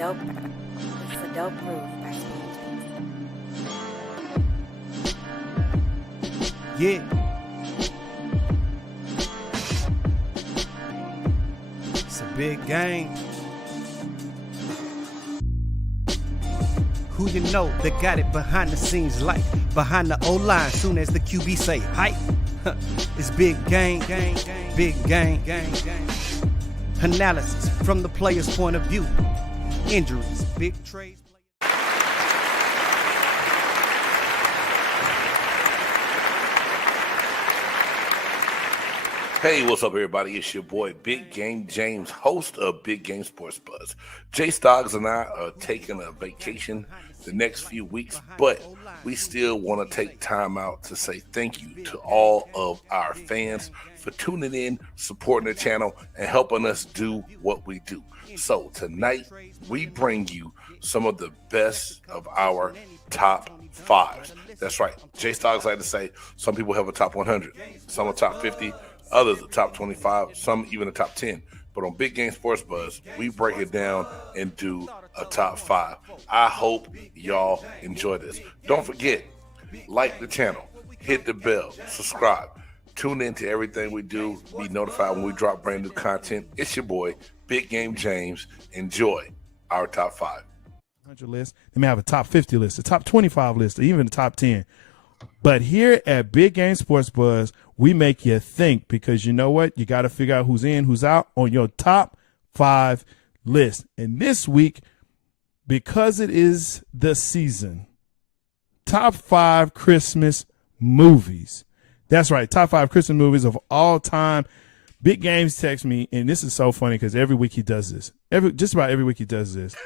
a dope groove by Yeah. It's a big game. Who you know that got it behind the scenes like behind the O-line soon as the QB say hype. It's big game, big game. Analysis from the player's point of view. Injuries, big trades. Hey, what's up, everybody? It's your boy, Big Game James, host of Big Game Sports Buzz. Jay Stoggs and I are taking a vacation the next few weeks, but we still want to take time out to say thank you to all of our fans for tuning in, supporting the channel, and helping us do what we do. So tonight, we bring you some of the best of our top fives. That's right. Jay Stoggs like to say some people have a top 100, some a top 50, others a top 25, some even a top 10. But on Big Game Sports Buzz, we break it down and do a top 5. I hope y'all enjoy this. Don't forget, like the channel, hit the bell, subscribe, tune in to everything we do, be notified when we drop brand new content. It's your boy, Big Game James. Enjoy our top 5. 100 list. They may have a top 50 list, a top 25 list, or even a top 10. But here at Big Game Sports Buzz, we make you think, because you know what? You got to figure out who's in, who's out on your top 5 list. And this week, because it is the season, top 5 Christmas movies. That's right, top 5 Christmas movies of all time. Big Games text me, and this is so funny because every week he does this. Just about every week he does this.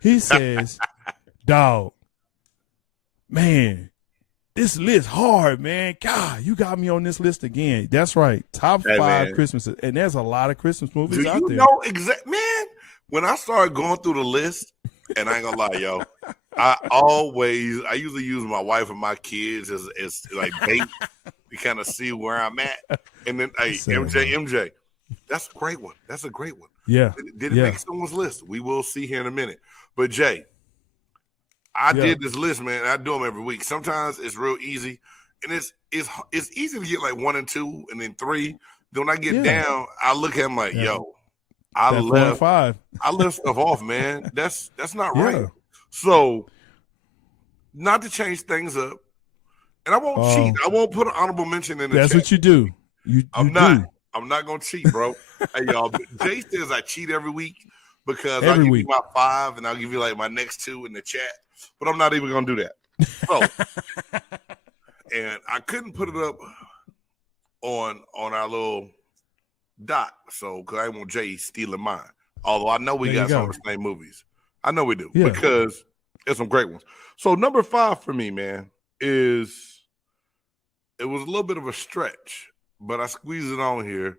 He says, dog, man, this list hard, man. God, you got me on this list again. That's right. Top 5 Christmases. And there's a lot of Christmas movies out there. Do you know exactly, man? When I started going through the list, and I ain't gonna lie, yo, I usually use my wife and my kids as like bait to kind of see where I'm at. And then, hey, MJ, that's a great one. That's a great one. Yeah. Did it make someone's list? We will see here in a minute. But Jay, I did this list, man. I do them every week. Sometimes it's real easy, and it's easy to get like 1 and 2, and then 3. Then when I get down, I look at them like, yo, I left stuff off, man. That's not right. So, not to change things up, and I won't cheat. I won't put an honorable mention in the That's chat. what you do. I'm not gonna cheat, bro. Hey, y'all. Jay says I cheat every week because I'll give you my 5 and I'll give you like my next 2 in the chat. But I'm not even gonna do that. So, and I couldn't put it up on our little dot, so because I didn't want Jay stealing mine. Although I know we got some of the same movies. I know we do because there's some great ones. So number 5 for me, man, it was a little bit of a stretch, but I squeezed it on here.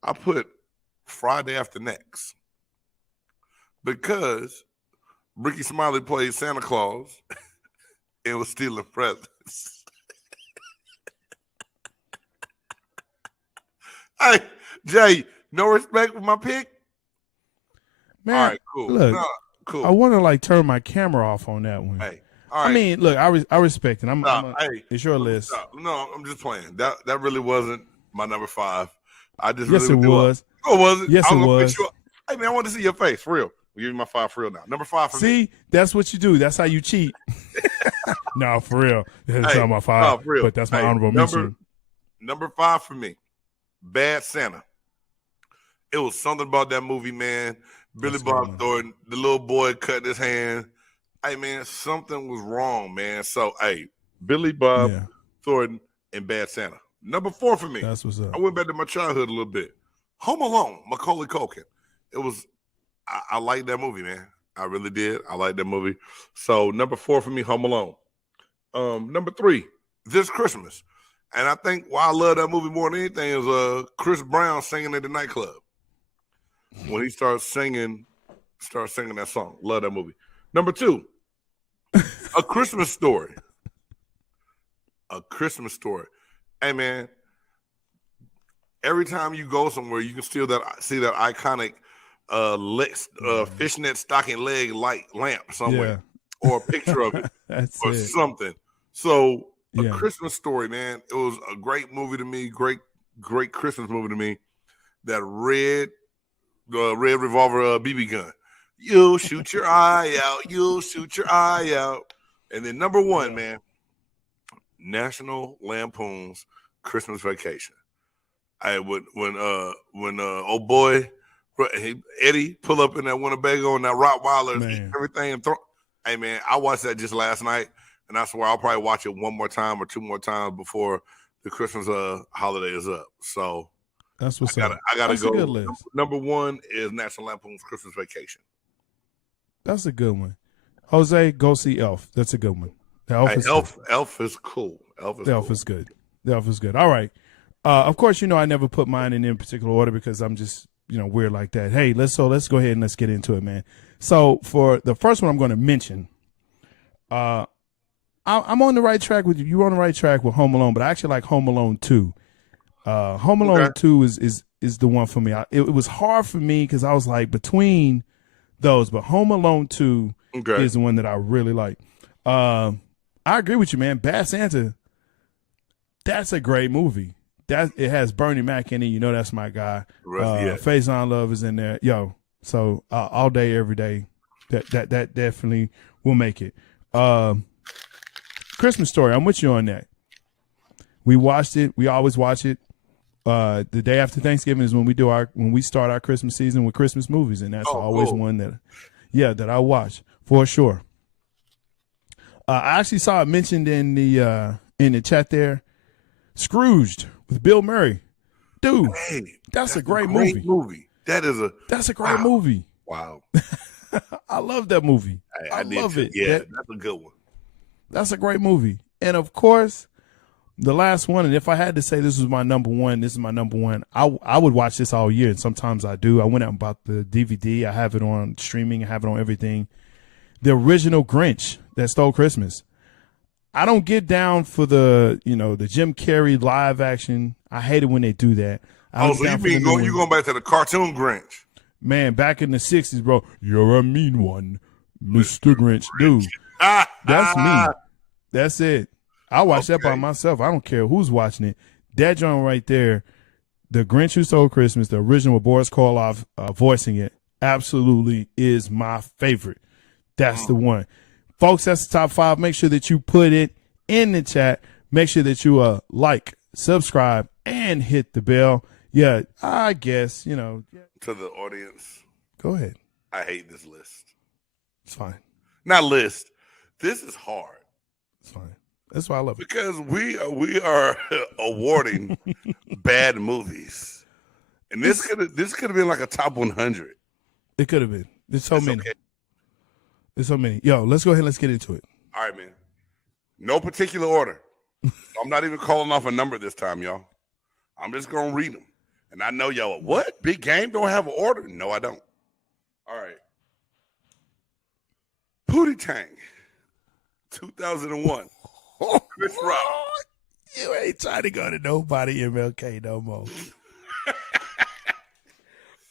I put Friday After Next because Ricky Smiley played Santa Claus and was stealing presents. Hey, Jay, no respect for my pick? Man, all right, cool. Look, cool. I want to like turn my camera off on that one. Hey, all right. I mean, look, I respect it. It's your list. No, I'm just playing. That really wasn't my number 5. I just it was. Oh, was it? Yes, it was. Hey, man, I want to see your face for real. We'll give you my 5 for real now. Number 5 for me. See, that's what you do. That's how you cheat. No, for real. That's not my 5. No, for real. But that's my honorable mention. Number 5 for me, Bad Santa. It was something about that movie, man. Billy Bob Thornton, the little boy cutting his hand. Hey, man, something was wrong, man. So, hey, Billy Bob Thornton and Bad Santa. Number 4 for me. That's what's up. I went back to my childhood a little bit. Home Alone, Macaulay Culkin. It was, I like that movie, man. I really did. I like that movie. So, number 4 for me, Home Alone. Number 3, This Christmas. And I think why I love that movie more than anything is Chris Brown singing at the nightclub. When he starts singing that song. Love that movie. Number 2, A Christmas Story. A Christmas Story. Hey, man, every time you go somewhere, you can see that iconic fishnet stocking leg light lamp somewhere, or a picture of it, or it. something. So A Yeah. Christmas Story, man. It was a great movie to me. Great Christmas movie to me. That red revolver BB gun. You'll shoot your eye out. You'll shoot your eye out. And then number one, man, National Lampoon's Christmas Vacation. When old boy Eddie pull up in that Winnebago and that Rottweiler and eat everything and throw. Hey man, I watched that just last night, and I swear I'll probably watch it one more time or two more times before the Christmas holiday is up. So that's what's up. I gotta that's go. A good list. Number one is National Lampoon's Christmas Vacation. That's a good one. Jose, go see Elf. That's a good one. Elf is cool. Elf is good. The Elf is good. All right. Of course, I never put mine in any particular order because I'm just, weird like that. Hey, let's go ahead and let's get into it, man. So for the first one I'm going to mention, I'm on the right track with you. You're on the right track with Home Alone, but I actually like Home Alone 2. Home Alone 2 is the one for me. It was hard for me because I was like between those, but Home Alone 2 is the one that I really like. I agree with you, man. Bad Santa, that's a great movie. It has Bernie Mac in it. That's my guy. Faison Love is in there. So all day, every day, that definitely will make it. Christmas Story, I'm with you on that. We watched it. We always watch it. The day after Thanksgiving is when we start our Christmas season with Christmas movies, and that's always one that I watch for sure. I actually saw it mentioned in the chat there. Scrooged with Bill Murray, dude. Hey, that's a great movie. That's a great movie. Wow, I love that movie. I love it. Yeah, that's a good one. That's a great movie, and of course, the last one. And if I had to say this is my number one, I would watch this all year, and sometimes I do. I went out and bought the DVD. I have it on streaming. I have it on everything. The original Grinch that stole Christmas. I don't get down for the Jim Carrey live action. I hate it when they do that. So you going back to the cartoon Grinch? Man, back in the 60s, bro. You're a mean one, Mr. Grinch. Dude, that's me. That's it. I watch that by myself. I don't care who's watching it. That joint right there, The Grinch Who Stole Christmas, the original with Boris Karloff voicing it, absolutely is my favorite. That's the one. Folks, that's the top 5. Make sure that you put it in the chat. Make sure that you like, subscribe, and hit the bell. Yeah, I guess, To the audience. Go ahead. I hate this list. It's fine. Not list. This is hard. It's fine. That's why I love it. Because we are awarding bad movies. And this could have been like a top 100. It could have been. There's so many. Okay. There's so many. Yo, let's go ahead and let's get into it. All right, man. No particular order. I'm not even calling off a number this time, y'all. I'm just going to read them. And I know y'all, what? Big Game don't have an order? No, I don't. All right. Pootie Tang, 2001. Chris Rock. You ain't trying to go to nobody MLK no more.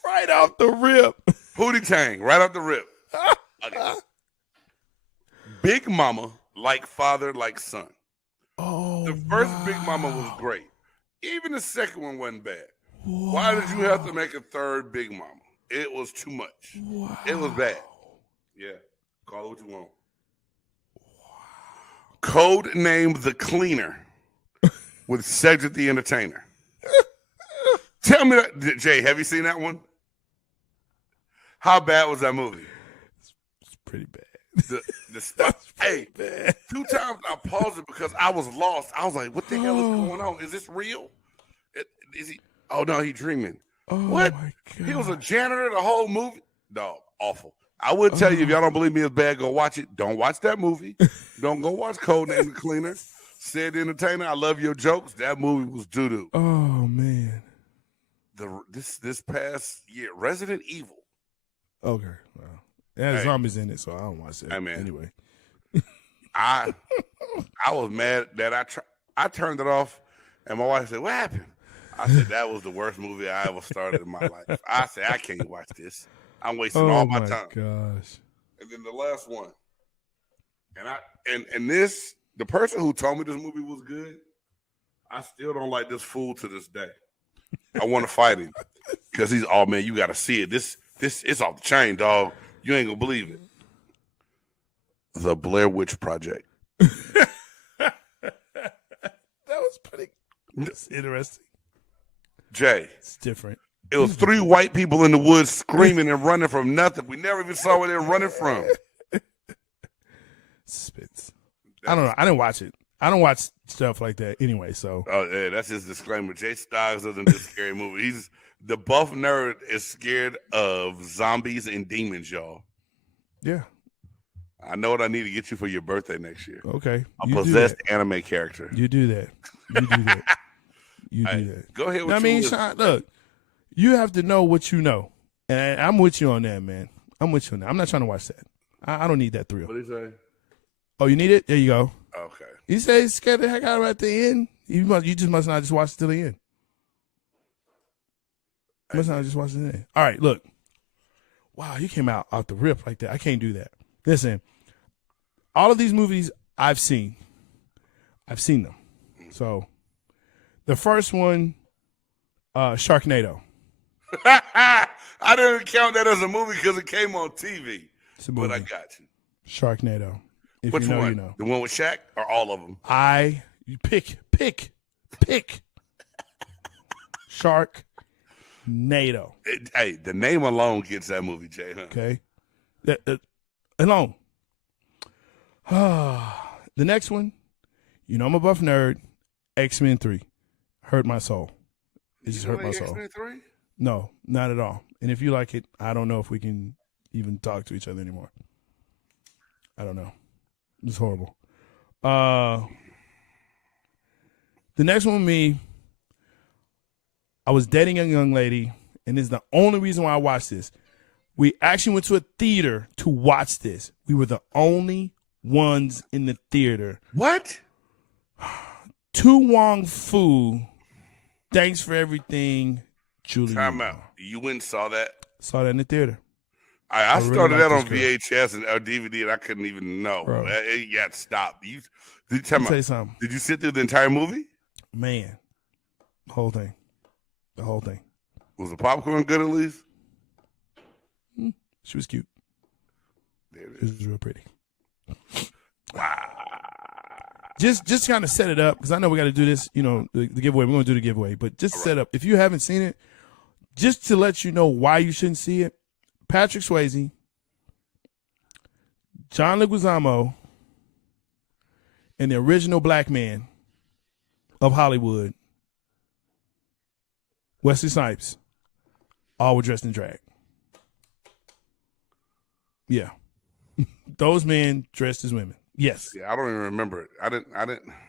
Right off the rip. Pootie Tang, right off the rip. Okay. Big Mama, Like Father, Like Son. Oh, the first Big Mama was great. Even the second one wasn't bad. Wow. Why did you have to make a third Big Mama? It was too much. Wow. It was bad. Yeah. Call it what you want. Wow. Code Name The Cleaner with Cedric the Entertainer. Tell me that, Jay, have you seen that one? How bad was that movie? It's pretty bad. The stuff. Hey, bad. 2 times I paused it because I was lost. I was like, what the hell is going on? Is this real? Is he? Oh, no, he's dreaming. Oh, what? My God. He was a janitor the whole movie? Dog, awful. I would tell you, if y'all don't believe me it's bad, go watch it. Don't watch that movie. Don't go watch Code Name The Cleaner. Said the Entertainer, I love your jokes. That movie was doo-doo. Oh, man. This past year, Resident Evil. Okay, well, it has zombies in it, so I don't watch that. Hey, man. Anyway, I was mad that I turned it off, and my wife said, "What happened?" I said that was the worst movie I ever started in my life. I said I can't watch this. I'm wasting all my time. Gosh. And then the last one, and this, the person who told me this movie was good, I still don't like this fool to this day. I want to fight him because he's, oh man, you got to see it. This it's off the chain, dog. You ain't gonna believe it. The Blair Witch Project. That was pretty. That's interesting. Jay, It's different. it was 3 white people in the woods screaming and running from nothing. We never even saw where they were running from. Spits. I don't know. I didn't watch it. I don't watch stuff like that anyway. So. Oh yeah, that's his disclaimer. Jay Stoggs doesn't do scary movie. He's the buff nerd is scared of zombies and demons, y'all. Yeah. I know what I need to get you for your birthday next year. Okay. A possessed anime character. You do that. You do that. You do that. Go ahead with I mean, Sean, look, you have to know what you know. And I'm with you on that, man. I'm with you on that. I'm not trying to watch that. I don't need that thrill. What did he say? Oh, you need it? There you go. Okay. He said he's scared the heck out of it at the end. You just must not just watch it till the end. You must not just watch it till the end. All right, look. Wow, you came out the rip like that. I can't do that. Listen, all of these movies I've seen them. So, the first one, Sharknado. I didn't count that as a movie because it came on TV. But I got you. Sharknado. If Which you know, one? you know. The one with Shaq or all of them? You pick. Sharknado. Hey, the name alone gets that movie, Jay. Huh? Okay. Alone. The next one, you know I'm a buff nerd. X-Men 3. Hurt my soul. It just hurt my soul. X-Men 3? No, not at all. And if you like it, I don't know if we can even talk to each other anymore. I don't know. It's horrible. The next one with me, I was dating a young lady, and this is the only reason why I watched this. We actually went to a theater to watch this. We were the only ones in the theater. What? Tu Wong Fu, Thanks for Everything, Julie. Time out. You went and saw that? Saw that in the theater. I really started like that on this VHS and DVD, and I couldn't even know. Bro. It got stopped. Did you Tell you something. Did you sit through the entire movie? Man, the whole thing. Was the popcorn good at least? She was cute. There it She is. was real pretty. Wow. Just kind of set it up, because I know we got to do this, the giveaway. We're going to do the giveaway. But just set up. If you haven't seen it, just to let you know why you shouldn't see it, Patrick Swayze, John Leguizamo, and the original black man of Hollywood, Wesley Snipes, all were dressed in drag. Yeah. Those men dressed as women. Yes. Yeah, I don't even remember it. I didn't.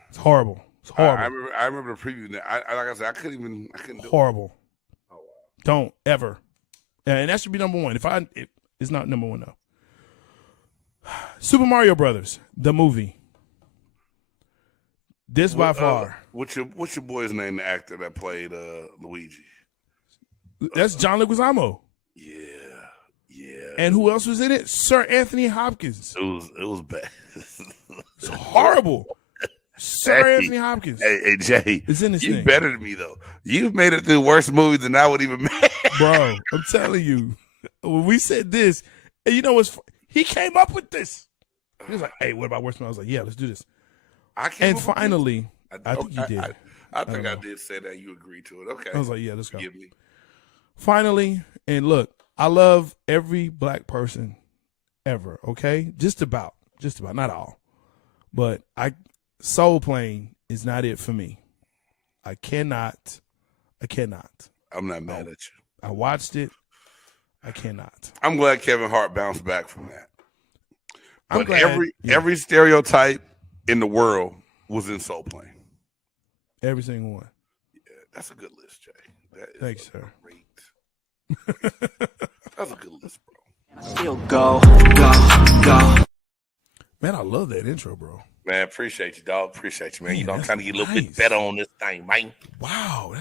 It's horrible. It's horrible. I remember the preview. Like I said, I couldn't do it. Horrible. Oh, wow. Don't ever. And that should be number one. It's not number one though. Super Mario Brothers, the movie. This by far. What's your boy's name? The actor that played Luigi. That's John Leguizamo. Yeah. And who else was in it? Sir Anthony Hopkins. It was bad. It's horrible. Sir Anthony Hopkins. Hey, Jay. It's in this You thing. better than me though. You've made it through worse movies than I would even make. Bro, I'm telling you. When we said this, and you know what's he came up with this. He was like, "Hey, what about worse movie?" I was like, "Yeah, let's do this." And finally, I think you did. I think I did say that. You agreed to it. Okay. I was like, "Yeah, let's go." Give me. Finally, and look, I love every black person ever, okay? Just about, not all. But Soul Plane is not it for me. I cannot. I'm not mad at you. I watched it. I cannot. I'm glad Kevin Hart bounced back from that. I'm But glad, every stereotype in the world was in Soul Plane. every single one. Yeah, that's a good list, Jay. That is Thanks, sir. Great. That's a good list, bro. Still go. Man, I love that intro, bro. Man, appreciate you, dog. Appreciate you, man. Man, I'm trying to get a little bit nice. better on this thing, man. Wow,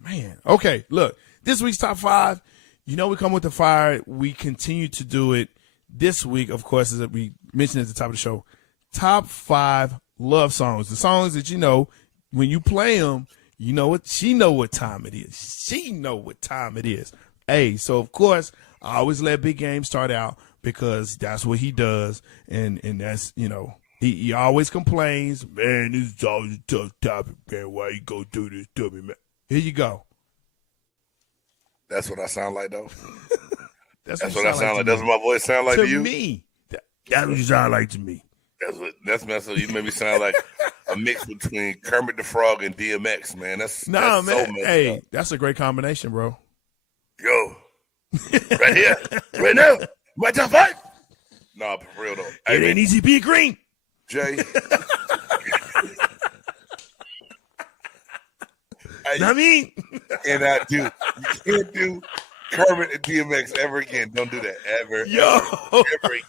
man. Okay, look, this week's top 5. You know, we come with the fire. We continue to do it this week, of course, as we mentioned at the top of the show. Top 5 love songs. The songs that, you know, when you play them, you know what? She know what time it is. She know what time it is. Hey, so, of course, I always let Big Game start out because that's what he does. And that's, you know, he always complains, man, this is always a tough topic, man. Why you go through this to me, man? Here you go. That's what I sound like, though. That's what I sound like. That's what my voice sound like to you? To me. That's what you sound like to me. That's messed up. You made me sound like a mix between Kermit the Frog and DMX, man. That's man. So hey, up. That's a great combination, bro. Yo. Right here. Right now. My top 5. Nah, for real, though. It ain't easy being green. Jay. I mean. Cannot do. You can't do Kermit and DMX ever again. Don't do that. Ever. Yo. Ever again.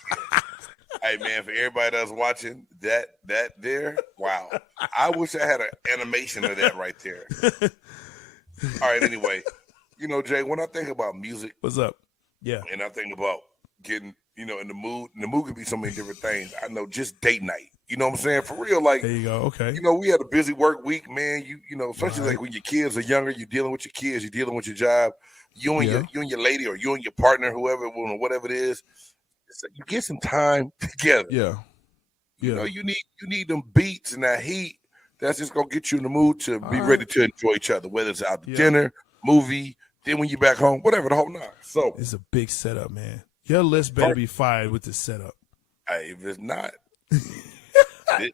Hey, man, for everybody that's watching, that there, wow. I wish I had an animation of that right there. All right, anyway. You know, Jay, when I think about music. What's up? Yeah. And I think about getting, you know, in the mood. And the mood can be so many different things. I know just date night. You know what I'm saying? For real, like. There you go. Okay. You know, we had a busy work week, man. You know, especially like when your kids are younger, you're dealing with your kids, you're dealing with your job. You and your lady or you and your partner, whoever, whatever it is. You get some time together. Yeah. You know, you need them beats and that heat. That's just gonna get you in the mood to be ready to enjoy each other, whether it's out to dinner, movie, then when you back home, whatever, the whole nine. So it's a big setup, man. Your list better be fired with the setup. Hey, if it's not,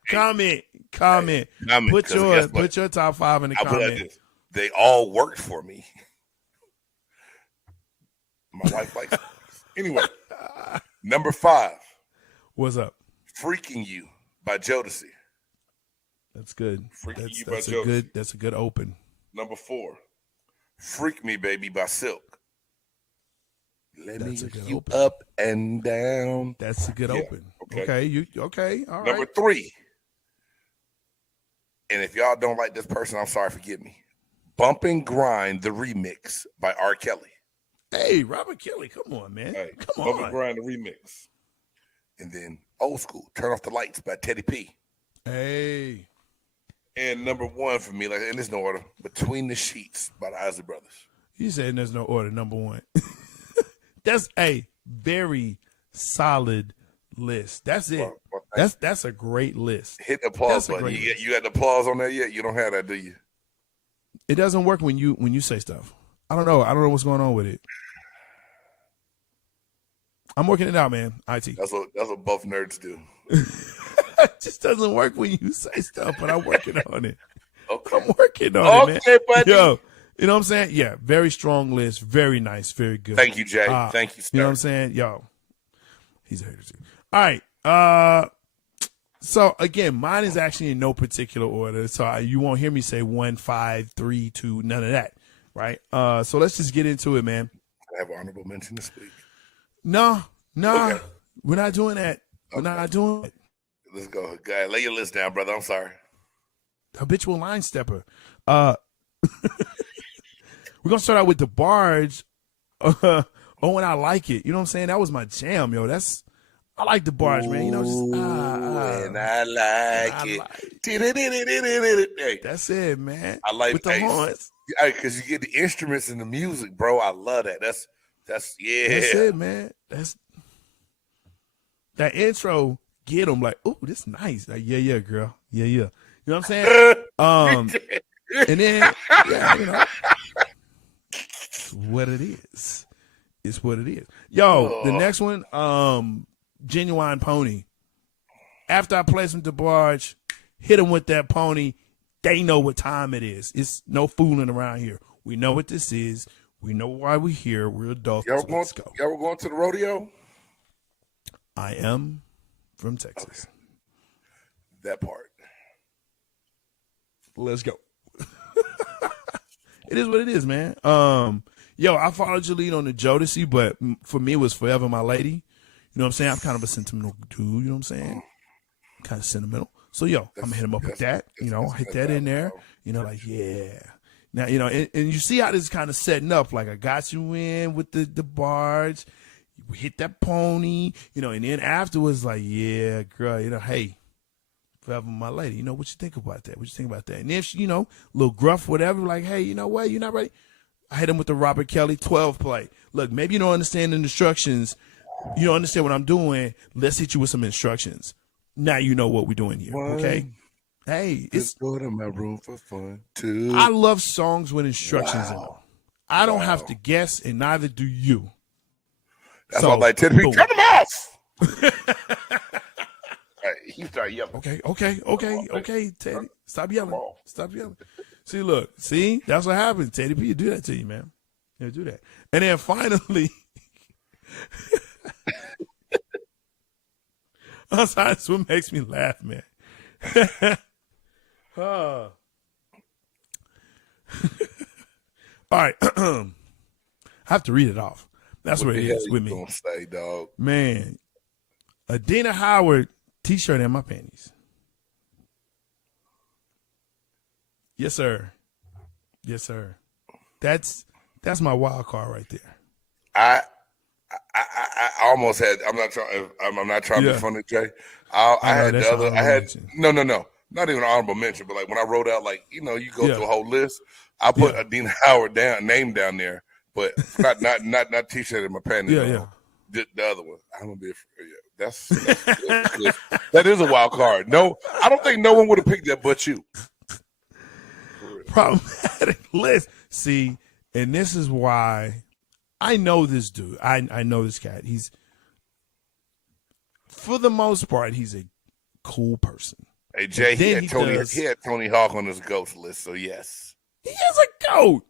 comment. Put your top 5 in the comments. They all worked for me. My wife likes it. Anyway. Number 5. What's up? Freaking You by Jodeci. That's good. Jodeci. That's a good open. Number 4. Freak Me Baby by Silk. Let me get you open. Up and down. That's a good open. Okay. Okay. All right. Number 3. And if y'all don't like this person, I'm sorry, forgive me. Bump and Grind, the remix by R. Kelly. Hey, Robert Kelly, come on, man. Hey, come Bump on. and Grind, the remix. And then Old School, Turn Off the Lights by Teddy P. Hey. And number 1 for me, like, and there's no order, Between the Sheets by the Isley Brothers. You saying there's no order, number 1. That's a very solid list. That's it. Well, that's a great list. Hit the applause button. You got the applause on there yet? You don't have that, do you? It doesn't work when you say stuff. I don't know what's going on with it. I'm working it out, man. IT. That's what buff nerds do. It just doesn't work when you say stuff, but I'm working on it. Okay. I'm working on it, man. Okay, buddy. Yo, you know what I'm saying? Yeah, very strong list. Very nice. Very good. Thank you, Jay. Thank you, sir. You know what I'm saying? Yo, he's a hater too. All right. So, again, mine is actually in no particular order. So you won't hear me say 1, 5, 3, 2, none of that. Right. So let's just get into it, man. I have an honorable mention this week. No, okay. We're not doing that. We're not doing it. Let's go. Guy, lay your list down, brother. I'm sorry. Habitual line stepper. We're gonna start out with The Barge. Oh, and I like it. You know what I'm saying? That was my jam, yo. I like The Barge, man. You know, just and I like it. Hey, that's it, man. I like with the horns. Because you get the instruments and the music, bro. I love that. That's yeah. That's it, man. That's that intro. Get them like, oh, this is nice. Like, yeah, girl, yeah. You know what I'm saying? And then, yeah, you know, it's what it is. It's what it is. Yo, the next one, Genuine Pony. After I play some DeBarge, hit them with that pony. They know what time it is. It's no fooling around here. We know what this is. We know why we're here. We're adults. Let's go. Y'all were going to the rodeo? I am from Texas. Okay. That part. Let's go. It is what it is, man. Yo, I followed your lead on the Jodeci, but for me, it was Forever My Lady. You know what I'm saying? I'm kind of a sentimental dude. You know what I'm saying? Kind of sentimental. So, yo, I'm going to hit him up with that. You know, hit that in there. You know, like, yeah. Now, and you see how this is kind of setting up. Like, I got you in with the barge. We hit that pony, and then afterwards, like, yeah, girl, hey, forever my lady. What you think about that? What you think about that? And if she, little gruff, whatever, like, hey, you know what? You're not ready. I hit him with the Robert Kelly 12 play. Look, maybe you don't understand the instructions. You don't understand what I'm doing. Let's hit you with some instructions. Now you know what we're doing here, okay? Hey, it's go to my room for fun too. I love songs with instructions in them. I don't have to guess, and neither do you. That's why I like Teddy. Turn them off. He started yelling. Okay, Teddy. Stop yelling. See, that's what happens. Teddy P, you do that to you, man. You do that. And then finally, that's what makes me laugh, man. All right. I have to read it off. That's what it is with me. Gonna say, dog? Man, Adina Howard t-shirt and my panties. Yes, sir. That's my wild card right there. I almost had. I'm not trying to be funny, Jay. I had the other. I had mention. No, not even an honorable mention. But like when I wrote out, like you go through a whole list. I put Adina Howard name down there, but not t-shirt in my panties. Yeah. The other one. I'm gonna be. That's that is a wild card. No, I don't think no one would have picked that but you. Problematic list. See, and this is why I know this dude. I know this cat. He's, for the most part, he's a cool person. Hey Jay, he had Tony Hawk on his ghost list, so yes. He is a goat.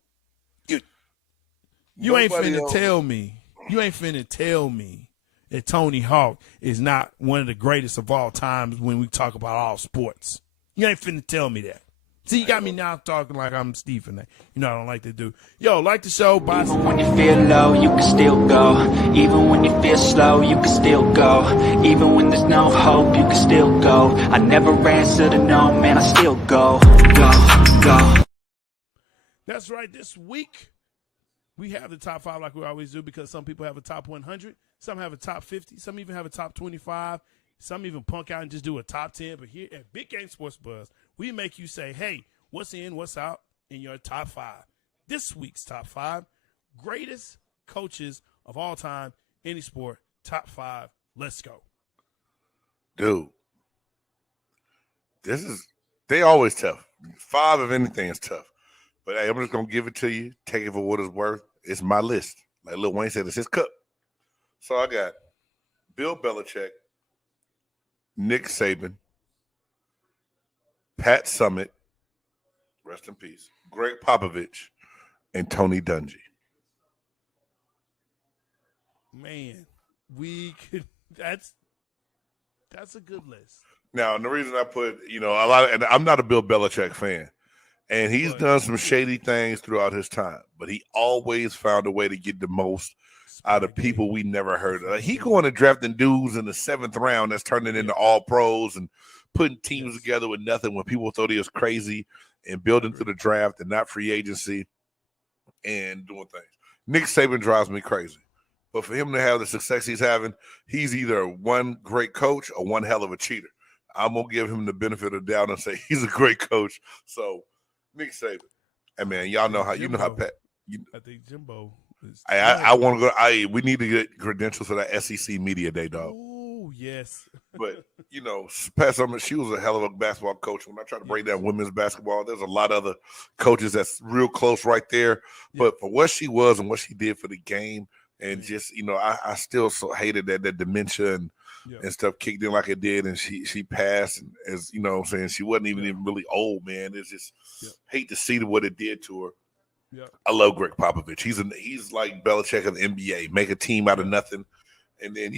You ain't finna tell me. You ain't finna tell me that Tony Hawk is not one of the greatest of all times when we talk about all sports. You ain't finna tell me that. See, you got me now talking like I'm Stephen. I don't like to do. Yo, like the show. Bye. Even when you feel low, you can still go. Even when you feel slow, you can still go. Even when there's no hope, you can still go. I never answer to no, man, I still go. Go. That's right. This week, we have the top 5 like we always do because some people have a top 100. Some have a top 50. Some even have a top 25. Some even punk out and just do a top 10. But here at Big Game Sports Buzz, we make you say, hey, what's in, what's out in your top 5. This week's top 5, greatest coaches of all time, any sport, top 5. Let's go. Dude, they always tough. 5 of anything is tough. But hey, I'm just going to give it to you, take it for what it's worth. It's my list. Like Lil Wayne said, it's his cup. So I got Bill Belichick, Nick Saban, Pat Summitt, rest in peace, Greg Popovich, and Tony Dungy. Man, that's a good list. Now, and the reason I put, and I'm not a Bill Belichick fan, and he's done some shady things throughout his time, but he always found a way to get the most out of people we never heard of. Like, he going to drafting dudes in the 7th round that's turning into all pros and putting teams together with nothing when people thought he was crazy and building through the draft and not free agency and doing things. Nick Saban drives me crazy. But for him to have the success he's having, he's either one great coach or one hell of a cheater. I'm going to give him the benefit of the doubt and say he's a great coach. So, Nick Saban. And, man, y'all know how Pat. I think Jimbo. I want to go. We need to get credentials for that SEC Media Day, dog. Oh, yes. But, Pat Summitt, she was a hell of a basketball coach. When I try to break down women's basketball, there's a lot of other coaches that's real close right there. But for what she was and what she did for the game, and just, I still so hated that dementia and stuff kicked in like it did, and she passed. And as you know what I'm saying, she wasn't even really old, man. It's just hate to see what it did to her. Yeah. I love Greg Popovich. He's like Belichick of the NBA, make a team out of nothing. And then,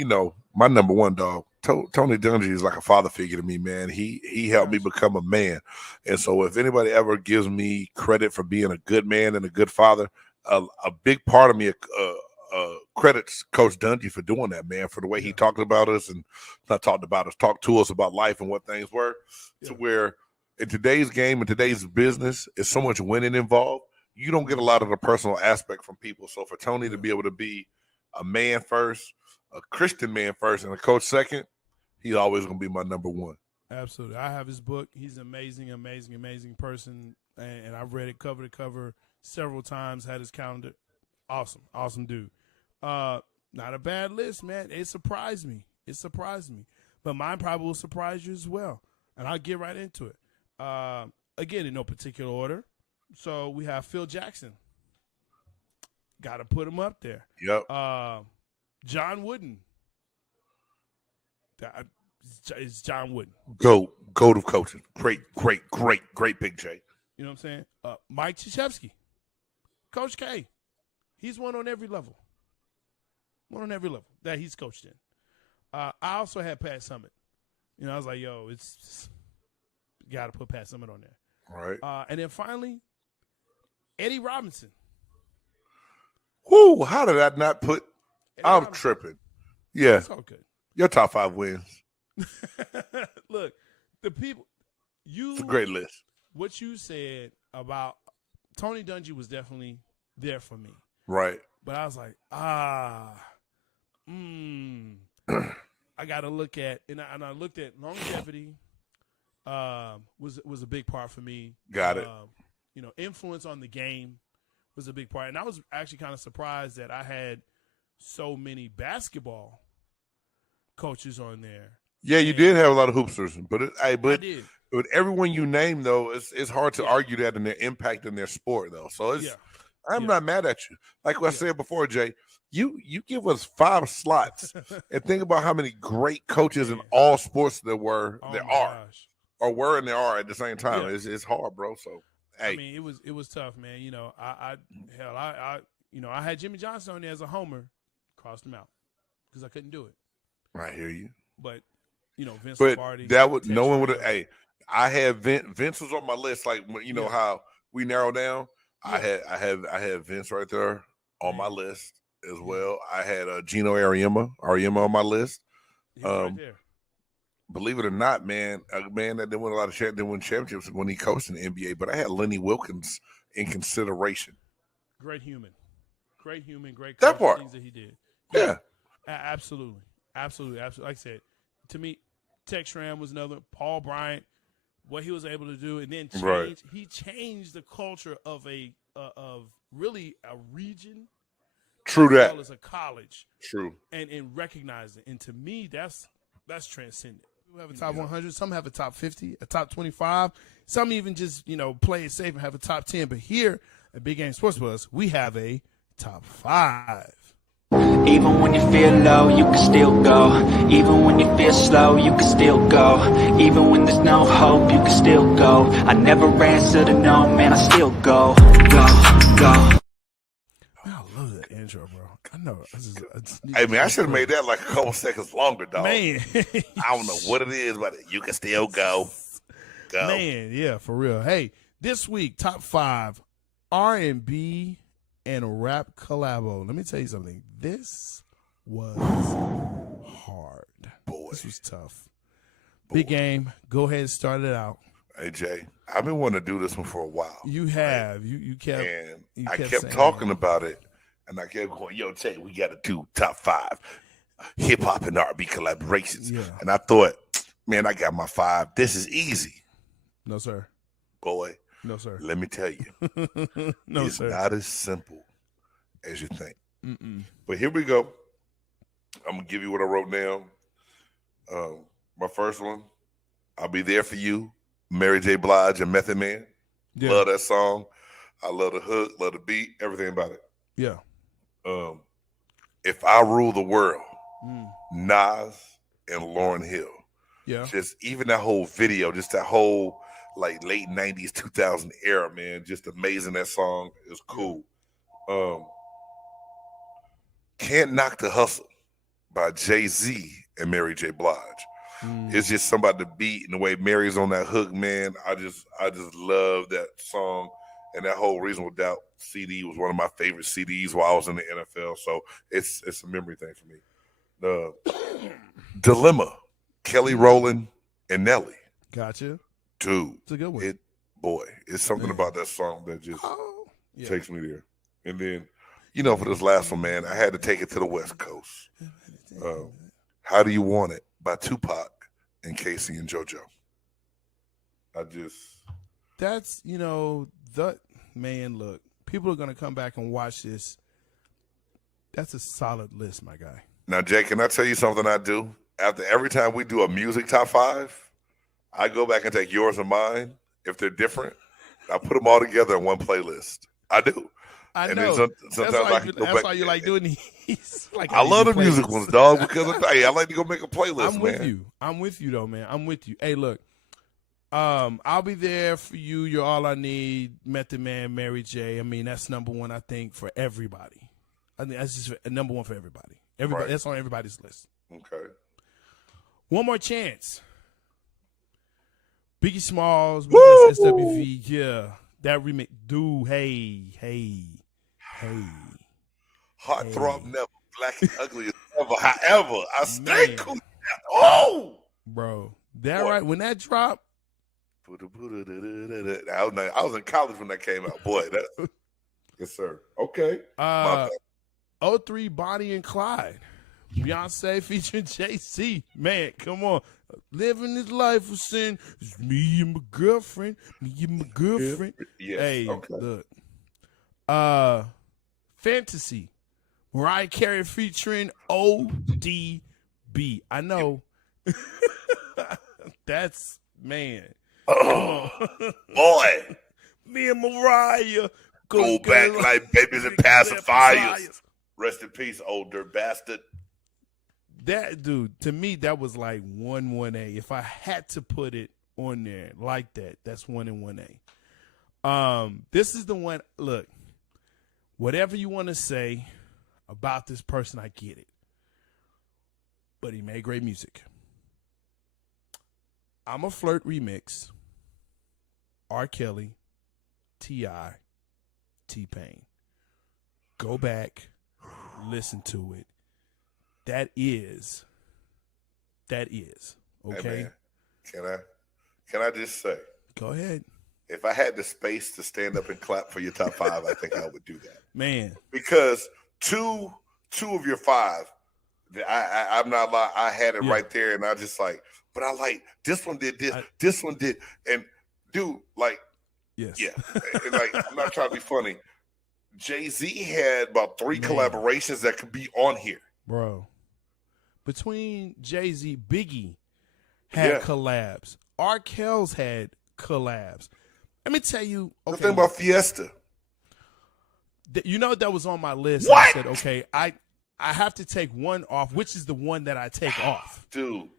my number one dog, Tony Dungy, is like a father figure to me, man. He helped me become a man. And so if anybody ever gives me credit for being a good man and a good father, a big part of me credits Coach Dungy for doing that, man, for the way he talked about us and not talked about us, talked to us about life and what things were, to where in today's game, in today's business, is so much winning involved. you don't get a lot of the personal aspect from people. So for Tony to be able to be a man first, a Christian man first, and a coach second, he's always going to be my number one. Absolutely. I have his book. He's an amazing, amazing, amazing person, and I've read it cover to cover several times, had his calendar. Awesome. Awesome dude. Not a bad list, man. It surprised me. But mine probably will surprise you as well, and I'll get right into it. Again, in no particular order. So we have Phil Jackson. Got to put him up there. Yep. John Wooden. It's John Wooden. Goat of coaching. Great Big J. You know what I'm saying? Mike Krzyzewski. Coach K. He's one on every level. That he's coached in. I also had Pat Summitt. You know, I was like, yo, it's got to put Pat Summitt on there. All right. And then finally, Eddie Robinson. Whoo, how did I not put Eddie I'm Robinson. tripping. Yeah. It's all good. Your top 5 wins. Look, the people It's a great list. What you said about Tony Dungy was definitely there for me. Right. But I was like, I got to look at, and I looked at longevity was a big part for me. Got it. You know, influence on the game was a big part. And I was actually kind of surprised that I had so many basketball coaches on there. Yeah, you did have a lot of hoopsters, but I did. But everyone you name though, it's hard to argue that in their impact in their sport though. So I'm not mad at you. Like what I said before, Jay, you give us 5 slots and think about how many great coaches in all sports there are at the same time. Yeah. It's hard, bro. So hey, I mean, it was tough, man. You know, I had Jimmy Johnson on there as a homer, crossed him out because I couldn't do it. I hear you. But you know, Vince But Lombardi, that would no one would have. Hey, I had Vince was on my list. Like you know how we narrow down. Yeah. I had Vince right there on my list as well. I had Gino Ariema on my list. Right there. Believe it or not, man, a man that didn't win a lot of didn't win championships when he coached in the NBA. But I had Lenny Wilkins in consideration. Great human, great coach. That part. Things that he did. Yeah. Absolutely. Like I said, to me, Tex Schramm was another. Paul Bryant, what he was able to do, and then he changed the culture of really a region. True that. As well as a college. True. And recognize it. And to me, that's transcendent. We have a top 100. Some have a top 50, a top 25. Some even just, play it safe and have a top 10. But here at Big Game Sports Buzz, we have a top 5. Even when you feel low, you can still go. Even when you feel slow, you can still go. Even when there's no hope, you can still go. I never answer to no, man, I still go. Go. Man, I love that intro, bro. I know. Hey, man, I should have made that like a couple seconds longer, dog. Man. I don't know what it is, but you can still go. Man, yeah, for real. Hey, this week, top 5 R&B and rap collabo. Let me tell you something. This was hard. Boy. This was tough. Big Game, go ahead and start it out. Hey, Jay, I've been wanting to do this one for a while. You have. Right? You kept. And I kept talking about it, and I kept going, yo, Jay, we got to do top 5 hip-hop and R&B collaborations. Yeah. And I thought, man, I got my 5. This is easy. No, sir. Boy. No, sir. Let me tell you. It's not as simple as you think. Mm-mm. But here we go. I'm going to give you what I wrote down. My first one, I'll Be There For You, Mary J. Blige and Method Man. Yeah. Love that song. I love the hook, love the beat, everything about it. Yeah. If I Rule the World, Nas and Lauryn Hill. Yeah. Just even that whole video, just that whole like late 90s, 2000 era, man. Just amazing. That song is cool. Can't Knock the Hustle by Jay-Z and Mary J. Blige. It's just something about the beat and the way Mary's on that hook, man. I just love that song. And that whole Reasonable Doubt CD was one of my favorite CDs while I was in the NFL. So it's a memory thing for me. The Dilemma, Kelly Rowland and Nelly. Gotcha. Dude. It's a good one. It's something about that song that just takes me there. And then, for this last one, man, I had to take it to the West Coast. How Do You Want It by Tupac and Casey and JoJo. That's, man, look, people are going to come back and watch this. That's a solid list, my guy. Now, Jay, can I tell you something I do? After every time we do a music top 5, I go back and take yours and mine. If they're different, I put them all together in one playlist. I do. I and know. Sometimes that's why you like doing these. I love the music ones, dog, because I like to go make a playlist, I'm with you, though, man. I'm with you. Hey, look, I'll be there for you. You're all I need. Method Man, Mary J. I mean, that's number one, I think, for everybody. I think that's just number one for everybody. Everybody, That's on everybody's list. Okay. One More Chance. Biggie Smalls, SWV, yeah. That remix, dude, hey. Heartthrob never, black and ugly as ever. However, I stay cool. Oh! Bro, right? When that dropped. I was in college when that came out. Boy, yes, sir. Okay. 03 Bonnie and Clyde. Beyonce featuring JC. Man, come on. Living this life of sin. It's me and my girlfriend. Yes. Hey, okay. Look. Fantasy. Mariah Carey featuring ODB. I know. That's, man. Oh, boy. Me and Mariah. Go back like babies and pacifiers. Rest in peace, old dirt bastard. That, dude, to me, that was like 1A. If I had to put it on there like that, that's 1 and 1A. This is the one, look, whatever you want to say about this person, I get it. But he made great music. I'm a Flirt remix. R. Kelly, T.I., T-Pain. Go back, listen to it. That is. Okay. Hey man, can I just say? Go ahead. If I had the space to stand up and clap for your top 5, I think I would do that. Man. Because two of your 5, I'm not lying, I had it right there, and I just like, but I like this one did this, this one did, and dude, like, yes, yeah, like I'm not trying to be funny. Jay-Z had about 3 collaborations that could be on here, bro. Between Jay-Z, Biggie had collabs. R. Kelly's had collabs. Let me tell you. Okay, the thing about Fiesta. That was on my list. What? I said, okay, I have to take one off, which is the one that I take off. Dude.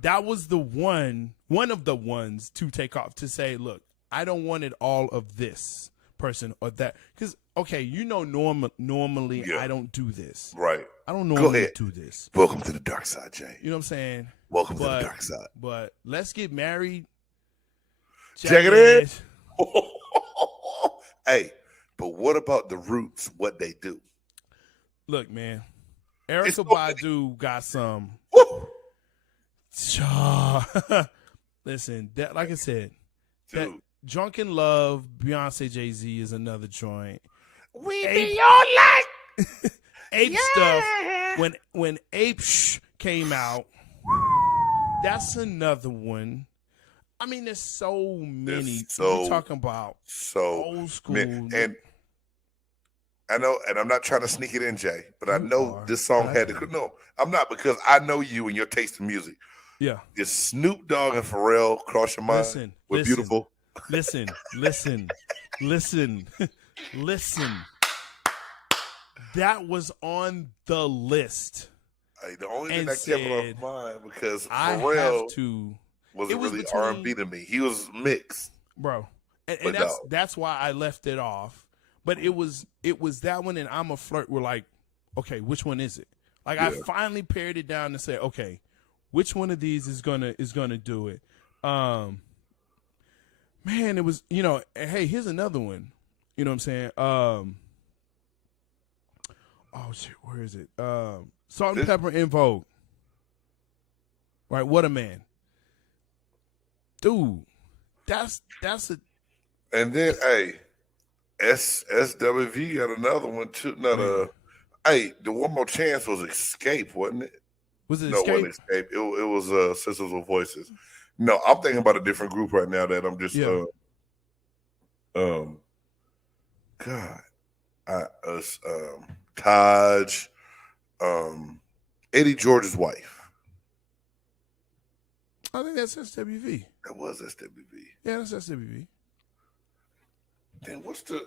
That was the one of the ones to take off, to say, look, I don't want it all of this person or that. Because, okay, normally I don't do this. Right. I don't normally do this. Welcome to the dark side, Jay. You know what I'm saying? Welcome to the dark side. But let's get married. Check it in. Hey, but what about the Roots, what they do? Look, man. Erykah Badu got some. Listen, that, like I said, that Drunken Love, Beyonce, Jay-Z is another joint. We be all like Ape stuff. When Ape came out, that's another one. I mean, there's so many. We're talking about old school. And I know, and I'm not trying to sneak it in, Jay, but I know this song had to. No, I'm not, because I know you and your taste in music. Yeah. Is Snoop Dogg and Pharrell cross your mind? We're beautiful. Listen. That was on the list. The only thing that kept it off mine because Pharrell was really R&B to me. He was mixed, bro, and that's why I left it off. But it was that one and I'm a Flirt. We're like, okay, which one is it? Like I finally pared it down and said, okay, which one of these is gonna do it? Man, it was, hey, here's another one. You know what I'm saying? Oh shit, where is it? Salt and Pepper in Vogue. Right, What a Man. Dude, that's a. And then, hey, SWV got another one too. Hey, the One More Chance was Escape, wasn't it? Was it No, it wasn't Escape. It was Sisters with Voices. No, I'm thinking about a different group right now that I'm just Taj, Eddie George's wife. I think that's SWV. That was SWV. Yeah, that's SWV. Then what's the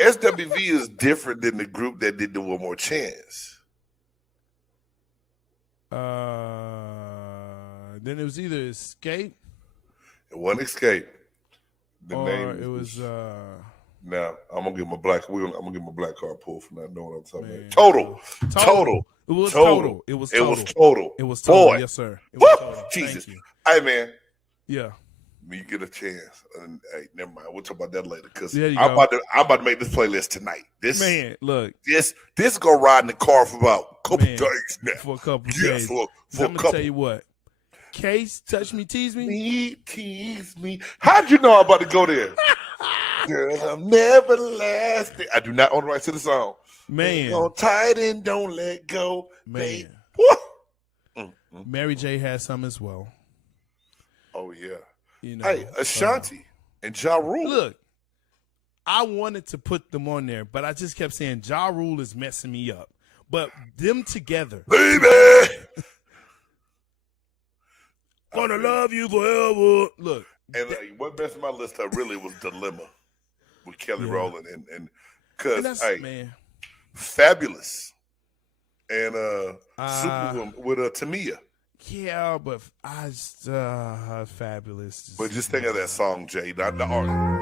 SWV is different than the group that did the One More Chance. Then it was either Escape. It wasn't Escape. Or it was now I'm gonna give my black. I'm gonna give my black card pull for not knowing what I'm talking about. Total. It was total. It was total. Boy. Yes, sir. It was total. Jesus. Thank you. Hey man. Yeah. When you get a chance, and hey, never mind. We'll talk about that later. Because I'm about to make this playlist tonight. Look. This gonna ride in the car for about a couple days now. For a couple days. For I'm gonna tell you what. Case, touch me, tease me. Tease me. How'd you know I'm about to go there? Girl, I'm never lasting. I do not own the rights to the song. Man. Go tight and don't let go. Man. Mary J has some as well. Oh, yeah. You know, hey, Ashanti and Ja Rule. Look, I wanted to put them on there, but I just kept saying Ja Rule is messing me up. But them together. Baby! Gonna love you forever. Look. And what messed my list up really was Dilemma with Kelly Rowland. And because, man. Fabulous and Superwoman with Tamia. Yeah, but Fabulous. But just think of that song, Jay, not the artist.